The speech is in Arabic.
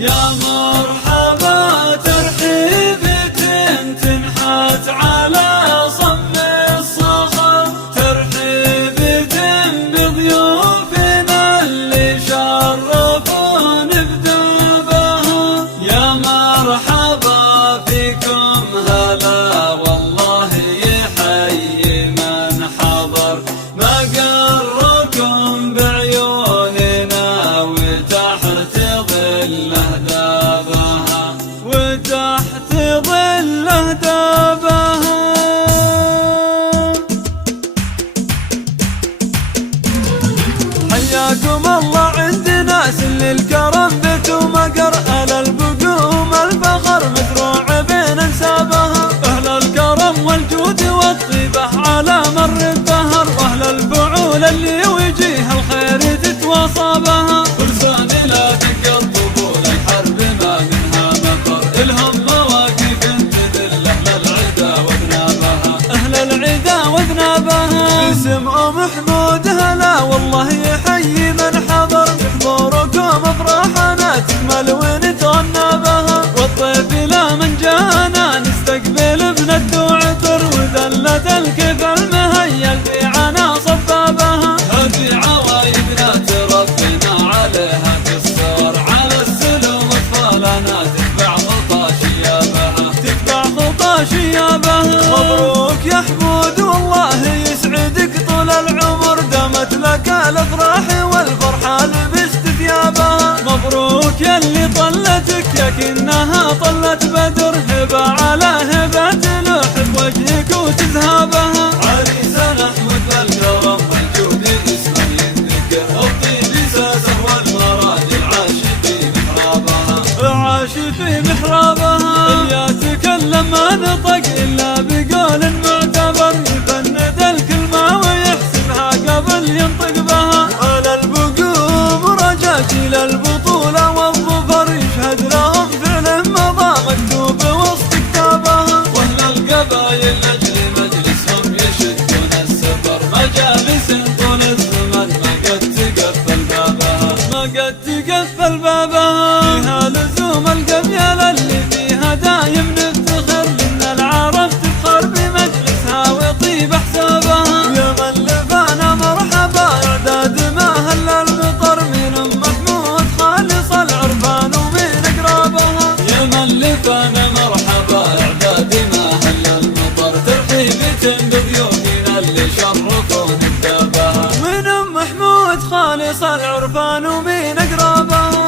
يا مرحبا ترحيب تنحت على صم الصخر، ترحيب بضيوفنا اللي شرفون بدوبها. يا مرحبا فيكم هلا والله يحيي من حضر، ما قركم بعيوننا وتحت ظله دابها، وتحت ظله دابها. حياكم الله عند ناس للكرم بت ومقر، أهل البقوم الفخر مزروع بين انسابها، أهل الكرم والجود والطيبة على مر الدهر، وأهل الفعول اللي وجيه الخير تتواصى بها. فرسان لا تنقض طبول الحرب ما منها مطر، الهم مواقف تذل أهل العدا وذنابها، أهل العدا وذنابها. اسم محمود هلا والله يحيي من حضر، بحضوركم افراحنا تكمل ونتغنى بها، والطيف لا من جانا نستقبل بند وعطر، وذلة الكيف المهيل في عنا صبابها. هذه عوايدنا تربينا عليها قصر، على السلوم اطفالنا تتبع خطى شيابها، تتبع خطى شيابها. مبروك يا حمود والله يسعدك طول العمر، دامت لك الافراح والفرحه لبست ثيابها. مبروك يا اللي طلتك لكنها طلت بدر، هبه على هبه تلوح بوجهك وتذهبها. عريسنا احمد بالكرم والجود اسمه ينذكر، الطيب ساسه والمراد العاش في محرابها، عاش في محرابها. يا تكلم ما نطق الا بقول معتبر، يفند الكلمه ويحسبها قبل ينطق بها. على البقوم رجاك الى البطوله والظفر، يشهد لهم فعل مضى مكتوب وسط كتابها. واهل القبايل لاجل مجلسهم يشدون السفر، مجالس طول الزمن ما قد تقفل بابها، ما قد تقفل بابها. فيها لزوم القبيله اللي فيها دايم نفتخر، لان العرب تفخر بمجلسها ويطيب حسابها. يا من لفانا مرحبا اعداد ما هل المطر، من ام محمود خالص العرفان ومن اقرابها. يا من لفانا مرحبا اعداد ما هل المطر، ترحيبة بضيوفنا اللي شرفون كتابها، من ام محمود خالص العرفان ومن اقرابها.